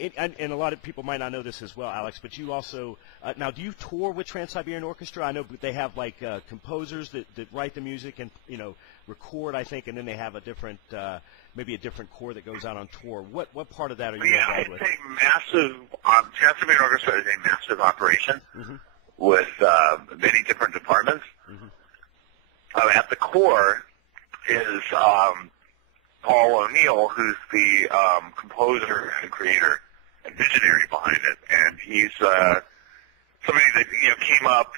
And a lot of people might not know this as well, Alex, but you also now do you tour with Trans-Siberian Orchestra? I know they have like composers that write the music and record, I think, and then they have a different maybe a different corps that goes out on tour. What part of that are you involved with? It's a massive Trans-Siberian Orchestra is a massive operation with many different departments. At the core is Paul O'Neill, who's the composer and creator and visionary behind it, and he's somebody that came up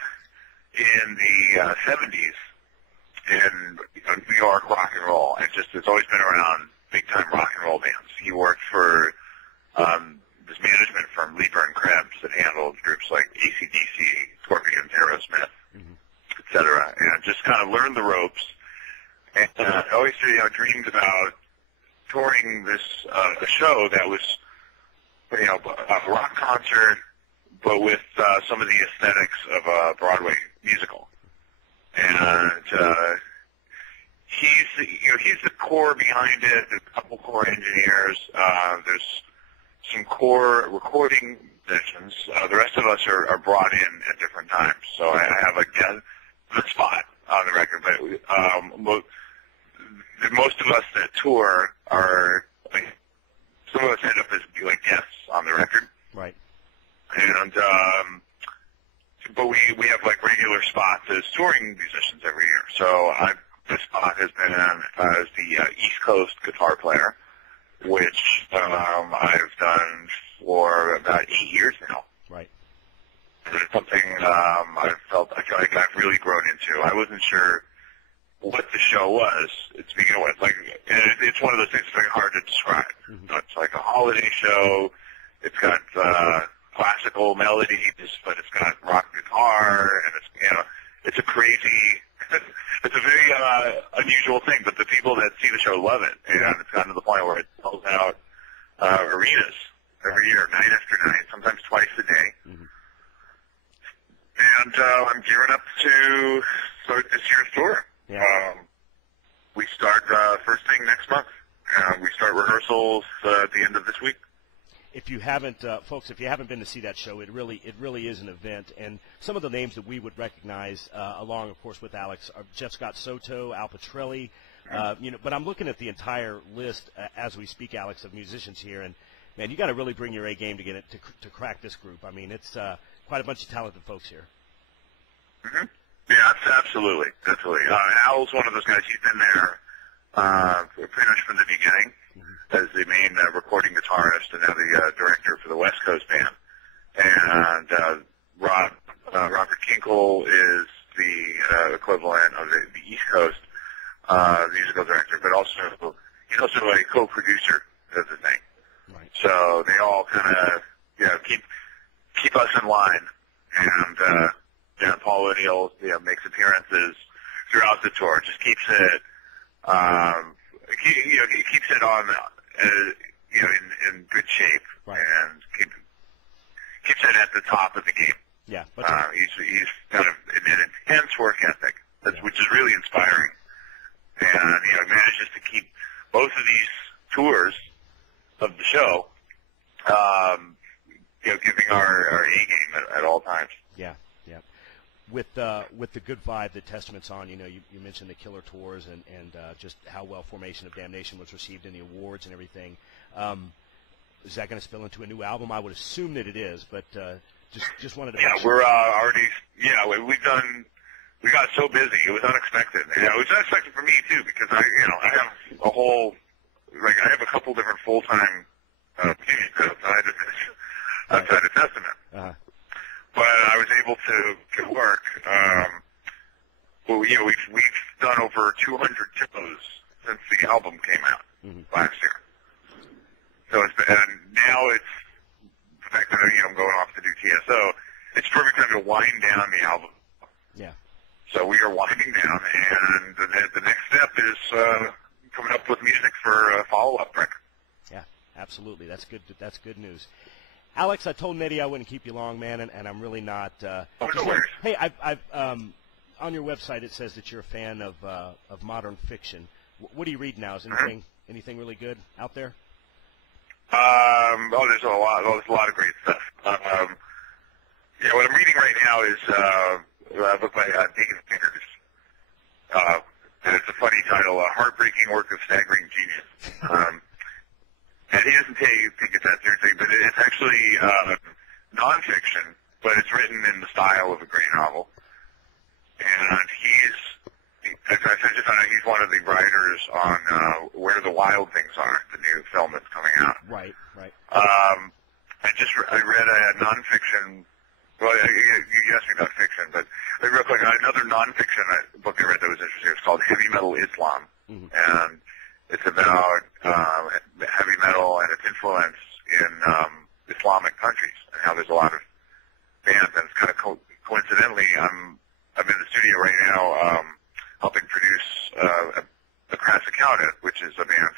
in the 70s in New York rock and roll, and just has always been around big time rock and roll bands. He worked for this management firm, Leaper and Krebs, that handled groups like AC/DC, Scorpions, Aerosmith, etc., and just kind of learned the ropes. And I always dreamed about touring this a show that was a rock concert, but with some of the aesthetics of a Broadway musical. And he's the core behind it. There's a couple core engineers. There's some core recording sessions. The rest of us are brought in at different times. So I have a spot on the record, but most of us that tour are some of us end up as guests on the record, right? And but we have regular spots as touring musicians every year. So this spot has been as the East Coast guitar player, which I've done for about 8 years now. Right. And it's something I feel like I've really grown into. I wasn't sure what the show was to begin with. It's one of those things that's very hard to describe. It's like a holiday show. It's got classical melodies, but it's got rock guitar, and it's a crazy. It's a very unusual thing, but the people that see the show love it, and it's gotten to the point where it sells out arenas every year, night after night, sometimes twice a day. And I'm gearing up to start this year's tour. We start first thing next month. We start rehearsals at the end of this week. If you haven't, folks, if you haven't been to see that show, it really is an event. And some of the names that we would recognize, along, of course, with Alex, are Jeff Scott Soto, Al Pitrelli. But I'm looking at the entire list as we speak, Alex, of musicians here. And man, you got to really bring your A game to get it to crack this group. I mean, it's quite a bunch of talented folks here. Yeah, absolutely. Al's one of those guys. He's been there pretty much from the beginning as the main recording guitarist and now the director for the West Coast band. And Robert Kinkle is the equivalent of the East Coast musical director, but he's also a co-producer of the thing. Right. So they all kind of keep us in line. And Paul O'Neill makes appearances throughout the tour. Just keeps it he keeps it on in good shape, right, and keeps it at the top of the game. Yeah, he's got an intense work ethic, which is really inspiring, and he manages to keep both of these tours of the show, giving our A game at all times. Yeah. With the good vibe that Testament's on, you mentioned the Killer Tours and just how well Formation of Damnation was received in the awards and everything. Is that going to spill into a new album? I would assume that it is, but just wanted to. Yeah, we're already. Yeah, we got so busy. It was unexpected. It was unexpected for me too because I have a whole I have a couple different full-time gigs outside of Testament. But I was able to work. We've done over 200 shows since the album came out last year. So and now it's the fact that I'm going off to do TSO. It's perfect time to wind down the album. Yeah. So we are winding down, and the next step is coming up with music for a follow-up record. Yeah, absolutely. That's good. That's good news. Alex, I told Nettie I wouldn't keep you long, man, and I'm really not. No worries. Hey, I've on your website it says that you're a fan of modern fiction. What do you read now? Is anything really good out there? There's a lot. There's a lot of great stuff. Yeah, what I'm reading right now is a book by Deacon Fingers. And it's a funny title, A Heartbreaking Work of Staggering Genius. And he doesn't think it's that seriously, but it's actually nonfiction, but it's written in the style of a great novel. And I just found out he's one of the writers on Where the Wild Things Are, the new film that's coming out. Right, right. I read a nonfiction. Well, you asked me about fiction, but real quick, another nonfiction book I read that was interesting. It's called Heavy Metal Islam, and it's about heavy metal and its influence in Islamic countries, and how there's a lot of bands. And it's kind of coincidentally, I'm in the studio right now helping produce the Crass Accountant, which is a band.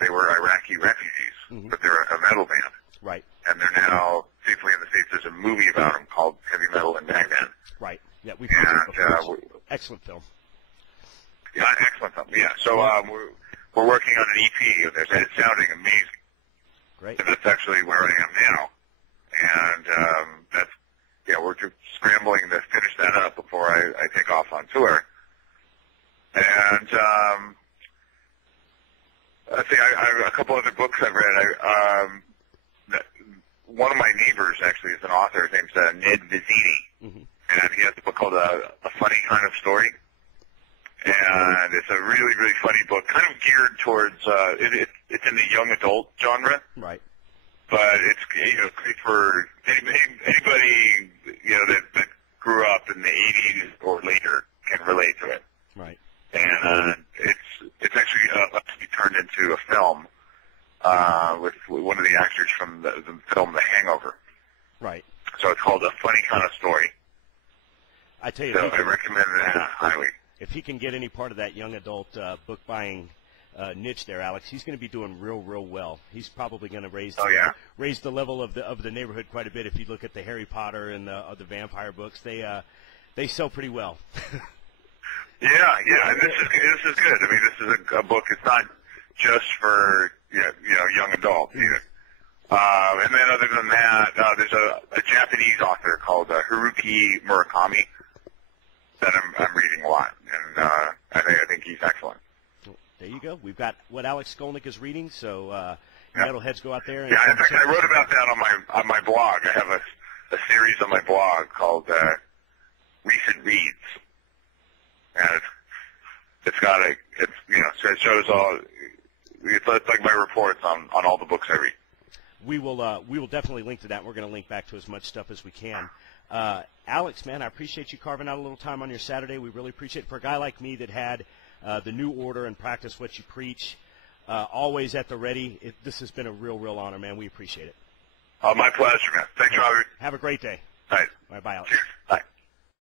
They were Iraqi refugees, but they're a metal band. Right. And they're now safely in the States. There's a movie about them called Heavy Metal in Baghdad. Right. Yeah, we've seen it before. Excellent film. Yeah, excellent film. Yeah. So we're working on an EP of this, and it's sounding amazing. Great. And that's actually where I am now. And we're just scrambling to finish that up before I take off on tour. And let's see, a couple other books I've read. One of my neighbors actually is an author. His name's Ned Vizzini, and he has a book called A Funny Kind of Story. And it's a really, really funny book, kind of geared towards it's in the young adult genre. Right. But it's great for anybody that grew up in the 80s or later can relate to it. Right. And it's actually up to be turned into a film. With one of the actors from the film The Hangover. Right. So it's called A Funny Kind of Story. I tell you, so I recommend that highly. If he can get any part of that young adult book buying niche there, Alex, he's going to be doing real well. He's probably going to raise the level of the neighborhood quite a bit. If you look at the Harry Potter and the vampire books, they sell pretty well. Yeah, and this is good. I mean, this is a book. It's not just for young adults either. And then other than that, there's a Japanese author called Haruki Murakami that I'm reading a lot, and I think he's excellent. Well, there you go. We've got what Alex Skolnick is reading, so metalheads go out there. And in fact, I wrote about that on my blog. I have a series on my blog called Recent Reads, and so it shows all. It's like my reports on all the books I read. We will definitely link to that. We're going to link back to as much stuff as we can. Alex, man, I appreciate you carving out a little time on your Saturday. We really appreciate it. For a guy like me that had the new order and practice what you preach, always at the ready, this has been a real honor, man. We appreciate it. My pleasure, man. Thanks, Robert. Have a great day. All right. Bye, Alex. Cheers.